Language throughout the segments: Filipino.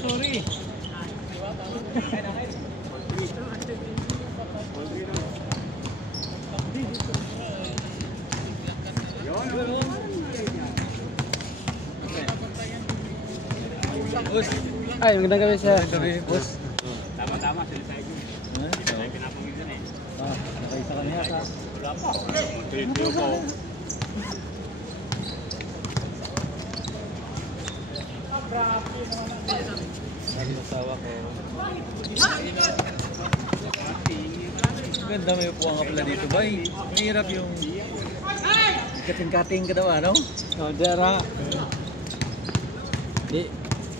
sorry. Ay, magandang gabi sir. Boss. Tama-tama, sinisay ko. Sinisay pinapawisan eh. Nakaisa ka niya ka. Wala pa. Dito ko. Ang masawa ko. Ganda may upuan ka pala dito ba? Mahirap yung kating-kating ka daw ano? Oh, dara. Di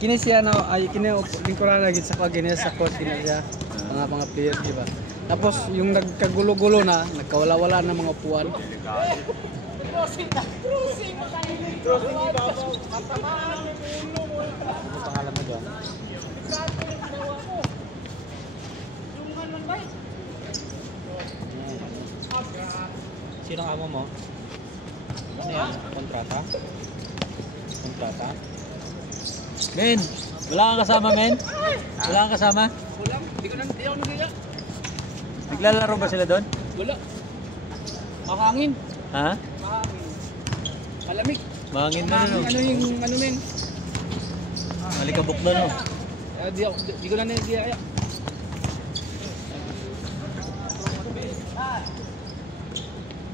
kini siya na ay kini lingkuran lagi sa pagina sa court kini siya mga player di ba? Tapos yung nagkagulo-gulo na, nagkawala-wala ng mga upuan. Crossing ibabaw. Ano pangalan mo doon? Sino amo mo? Ano yan? Kontrata? Kontrata? Men! Wala kang kasama, men? Wala kang kasama? Wala. Hindi ko nagaya. Naglalaro ba sila doon? Wala. Mahangin. Ha? Mahangin. Malamig. Mahangin na no? Ano yung ano men? Malikabok na no? Di ko na nagaya.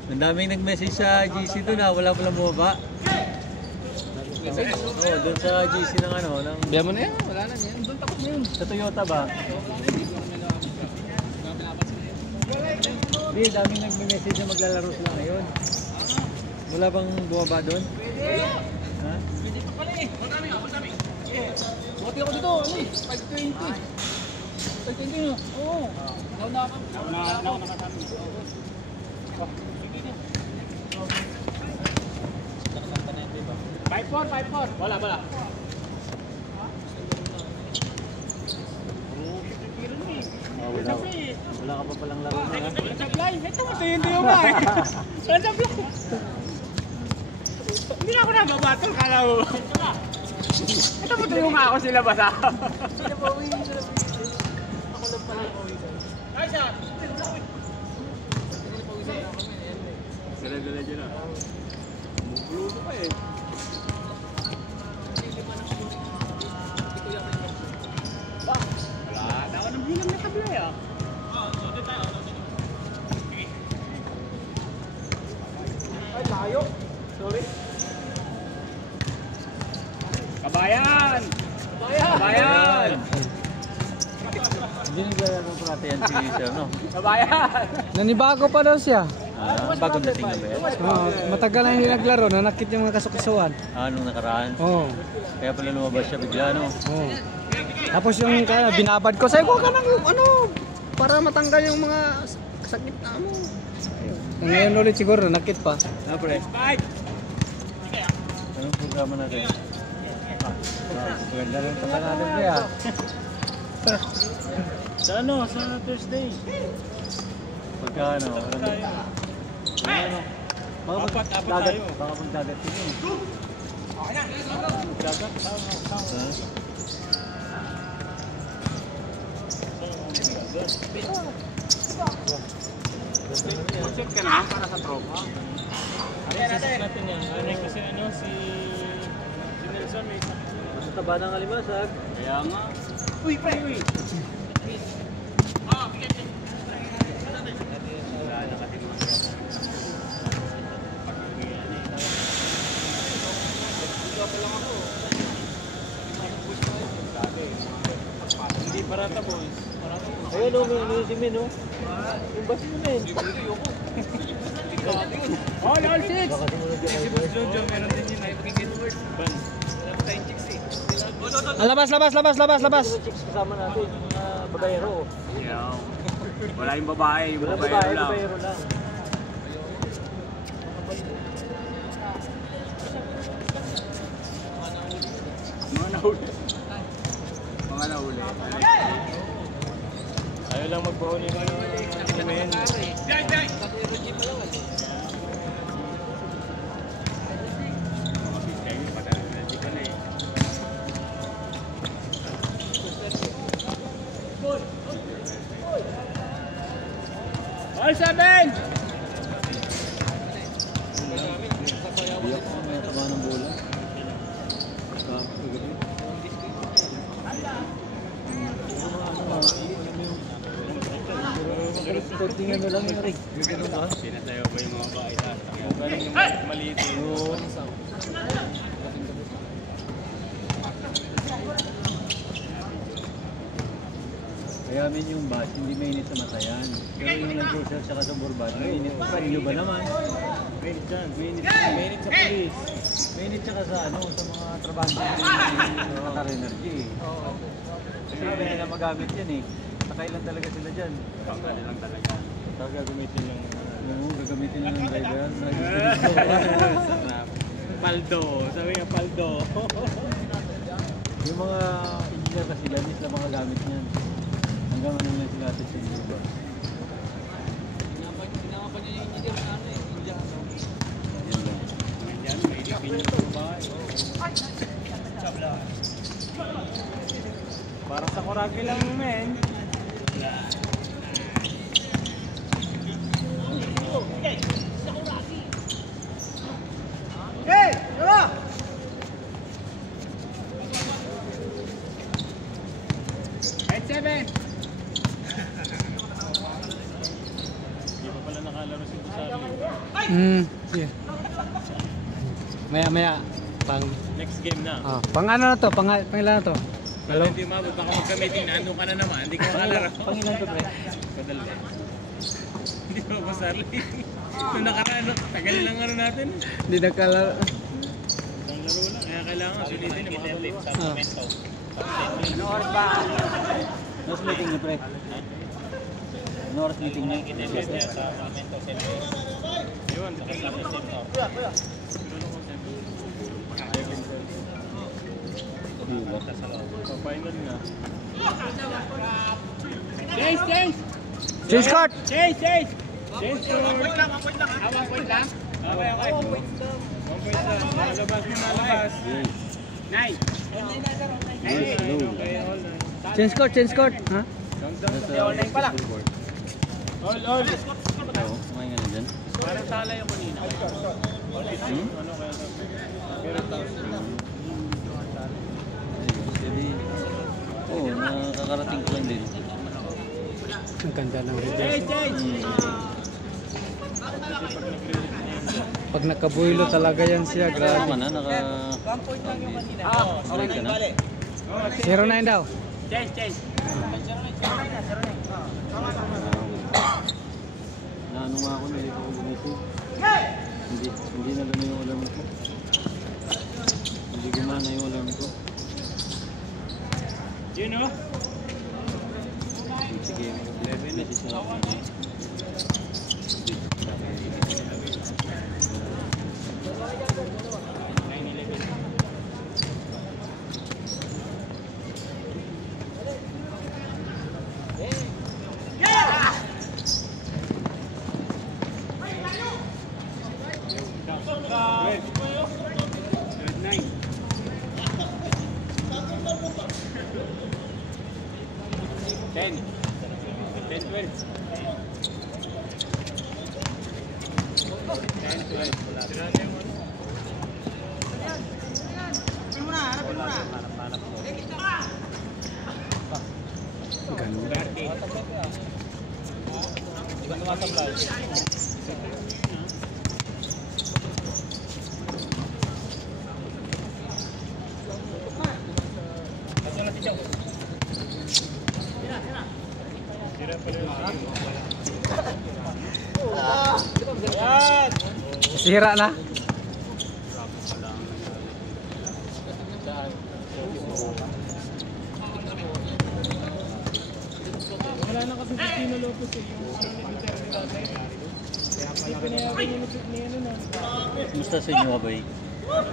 Ang daming nag-message sa GC doon ha, wala pala bumaba. Oo, doon sa GC ng ano, ng... Biya mo na yan, wala na yan. Doon takot na yun. Sa Toyota ba? Hindi, daming nag-message na maglalaro sila ngayon. Wala bang bumaba doon? Ha? Hindi pa pala eh. Marami. Buti ako dito, ano eh, 520. 520 no? Oo. Nauna ako. Nauna ka sa amin. Oo. 5-4. Wala. Wala ka pa palang laro na ha? Ito matindi yung ba eh. Hindi na ako nababattle, kala mo. Ito matindi nga ako sila basa. Ako lang pala pawisan. Ay siya! Dala-dala dyan ah. Mugluto pa eh. Wala na ako ng bilang na tabla eh ah. Ay, layo. Sorry. Kabayan! Hindi naglalaro pa natin yan si Sir, no? Kabayan! Nanibago pa daw siya. Bagong dating na ba yan? Matagal na hindi naglaro, nanakit yung mga kasukasuan. Nung nakaraan? Oo. Kaya pala lumabas siya bigla, no? Oo. Tapos yung binabad ko, sabi ko ka ng ano, para matanggal yung mga sakit na ano. Ngayon ulit siguro, nakit pa. Pre. Anong programa natin? Maganda rin sa panalo ko yan. Sa ano? Sa Thursday. Pagka ano? Apat tayo. Baka magdagat yun eh. Dagat? Concert ka naman para sa tropa. Natin yan. Kasi ano si Nelson may Taba ng alimasag. Kaya nga. Uy! Hindi parata boys. Ayun o, may si Min o. Yung bas mo men. Oh, all six! Baka sumunod yung ay boys. Jojo, meron din yun ay pagiging word. Ban. Walang tayong chicks eh. Labas! Yung chicks kasama natin, yung mga babayero. Yeah. Wala yung babae, yung Wala babae babae, lang. babayero lang. Mga nahuli. Ayaw lang magbaon yung ano, men. 7! Biyak ko, may taba ng bola. Tingnan mo lang yun, Rick. Sinatayo ba yung mga bahay sa galing yung maliit yun. Kaya amin yung batch, hindi mainit sa matayan. Pero yung nag-social tsaka sa burbat, mainit pa. Inyo ba naman? Mainit dyan. Mainit sa police. Mainit tsaka sa ano, sa mga trabante ng Qatar Energy. Kasi hindi nila magamit yan eh. Nakailan talaga sila dyan. Pangkali lang talaga. Tapos gagamitin lang. Oo, gagamitin lang ng driver. Sarap. Paldo. Sabi nga paldo. Yung mga engineer kasi lamis lang mga gamit niyan. Hanggang ano lang sila atin sa iba. Ginawa pa niya yung engineer na ano eh. Yan lang. Yan, may lipin yung bahay. Para sa kuragi lang men. Hey! Tara! Right 7! Hindi pa pala nakalaro si Busari. Yeah. Maya pang Next game na. pang ano na to? Pangilan na to? Pero hindi mabot. Baka magka-meeting na ano ka na naman. Hindi ko makalaro. Pangilan to, pre? Padalwa. Hindi ba Busari? Nung nakaraan, tagal lang ano natin. Hindi nakalaro. Ang laro lang. Kaya kailangan sulitin yung mga dalawa. Ano oras ba? Nose meeting na, pre. Ano oras meeting na? Yun, sa center. Sa final nga. Change! Change court! Change! Change to... 1 point lang. 1 point lang. Okay. 1 point lang. Nalabas mo nalabas. Nice! Yes, hello. Okay, all night. Change court! Ha? Online pa lang. All. Oo, kumain ka na dyan. Parang tala yung kanina. Hmm? Ano kaya pero Steady. Oo, nakakarating ko lang din. Ang ganda ng video. Pag nakabuilo talaga yan siya, Tama grabe. na, naka... 1 point lang yung kanina. Strike ka na. 0-9 daw. Change! Naano nga ako, hindi ko gumising. Hindi na lang yung alarm ko. Hindi gumana yung alarm ko. you know? Sige, 11 na siya. Good night. 10, 12. 10, 12. Ganda. Sira na. Wala na kasi si Tino Lopez eh, yung ano ni Duterte dati. Kaya pala pinayagan yung nusok ni ano na. Kumusta sa inyo, Abay?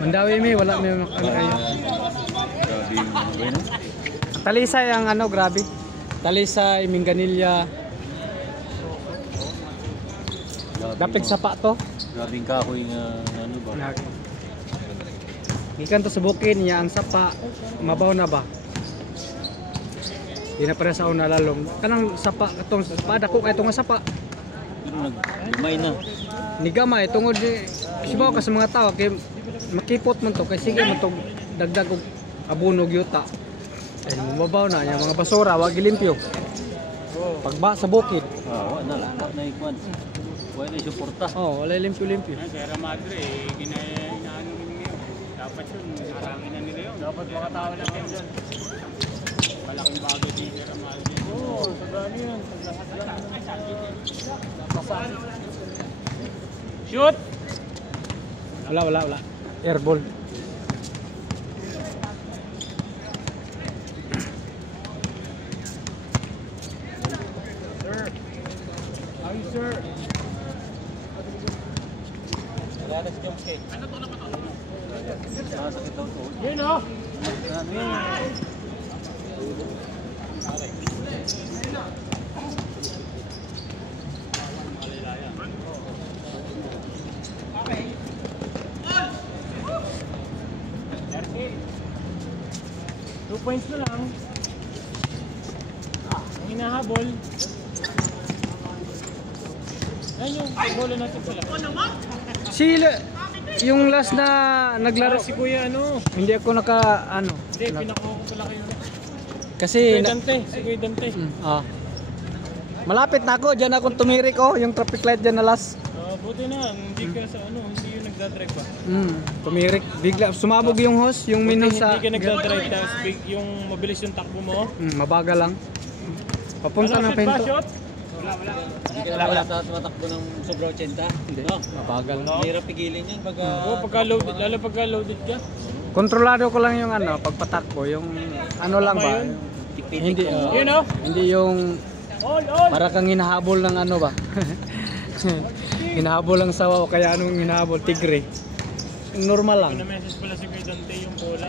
Mandawi mi, wala mi ano kayo. Grabe yung Abay, no? Talisay ang ano, grabe. Talisay, Minganilla. Dapit sa pa to. Grabe yung kahoy nga, ano ba? Gikan to sa bukid niya ang sapa. Mabaw na ba? Di na pala sa una lalong. Kanang sapa katong sapa dako kay itong sapa. Lumay na. Ni gamay tungod di sibaw ka sa mga tao kay makipot man to kay sige man to dagdag og abono yuta. Ay mababaw na yung mga basura wag gilimpyo. Pagba sa bukid. Wala na ikuan. Wala na suporta. Wala limpyo-limpyo. Sierra Madre, inaano nila yun. Dapat yun, harangin na nila yun. Dapat mga tao lang yun dyan. Malaking bagay din Sierra Madre. Pagano yun. Shoot! Wala. Airball. Sir. Wala na si Jomske. Sakit daw to. Yun o. Ano yan? Two points na lang. Ang hinahabol. Yan yung bola natin sila. Sila yung last na naglaro Si Kuya ano? hindi ako naka ano. Hindi, pinakuha ko pala kayo. Kasi Si Kuya Dante. malapit na ako, diyan akong tumirik yung traffic light diyan na last. Buti na, hindi ka sa ano, hindi yung nagdadrive pa. Tumirik, bigla sumabog yung hose, yung minus sa Hindi ka nagdadrive, tapos yung mabilis yung takbo mo. mabagal lang. Papunta ng Shoot ba, pento. shot? Hindi ka wala sa tumatakbo ng sobra 80. Hindi, mabagal. Hirap pigilin yun pag Loaded, lalo pagka loaded ka. Kontrolado ko lang yung pagpatakbo, yung ano lang ba? Hindi Yun o? hindi yung All! para kang hinahabol ng ano ba? Hinahabol lang sawa o kaya anong hinahabol? Tigre. Normal lang. Na-message pala si Kuya Dante yung bola.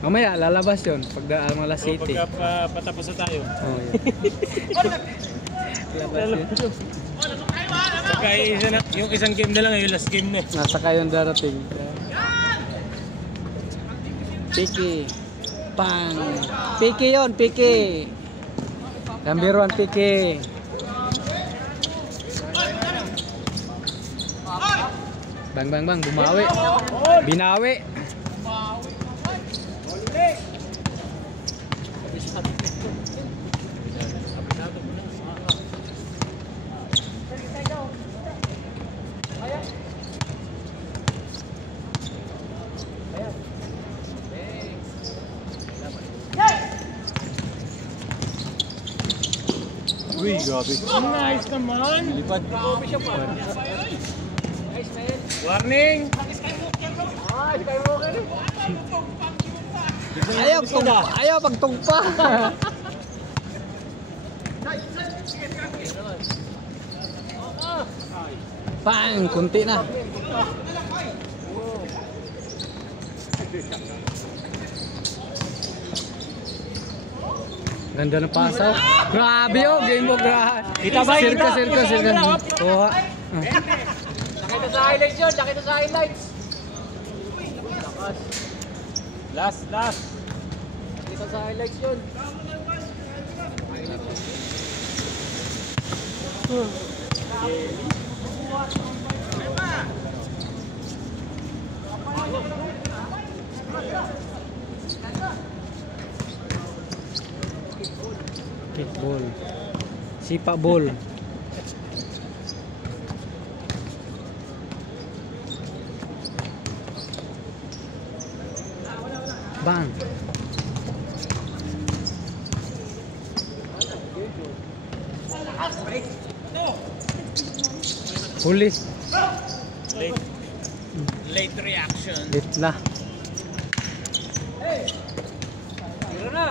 Mamaya lalabas yun pag alas So, 7. pagka patapos na tayo. Lalabas yun. Pagka yung isang game na lang, yung last game na. Nasa kayong darating. Piki. Pang. Piki yun, Piki. Number 1 Piki. Bang, bumawi. Binawi. Uy, grabe. Nice naman! Lipad. Warning! Ayaw pagtugpa. Pang, kunti na. Ganda ng pasaw. Grabe game mo, grabe. Kita ba? Circus. Kuha. Nakita sa highlights yun! Nakita sa highlights! Last! Nakita sa highlights yun! Kickball. Sipa ball. Bang. Huli. Late reaction. Late na. Tira na!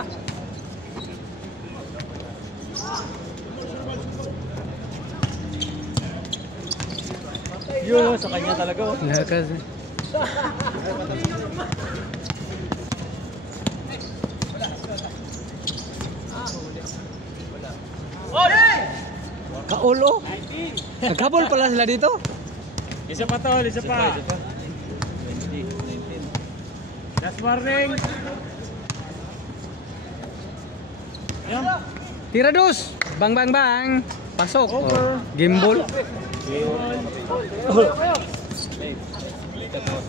Yun, sa kanya talaga. Kasi. Kaulo. Nagkabol pala sila dito. Isa pa tol, isa pa. 20, 19. Last warning. Ayan. Tira dos. Bang bang bang. Pasok. Oh. Gimbal.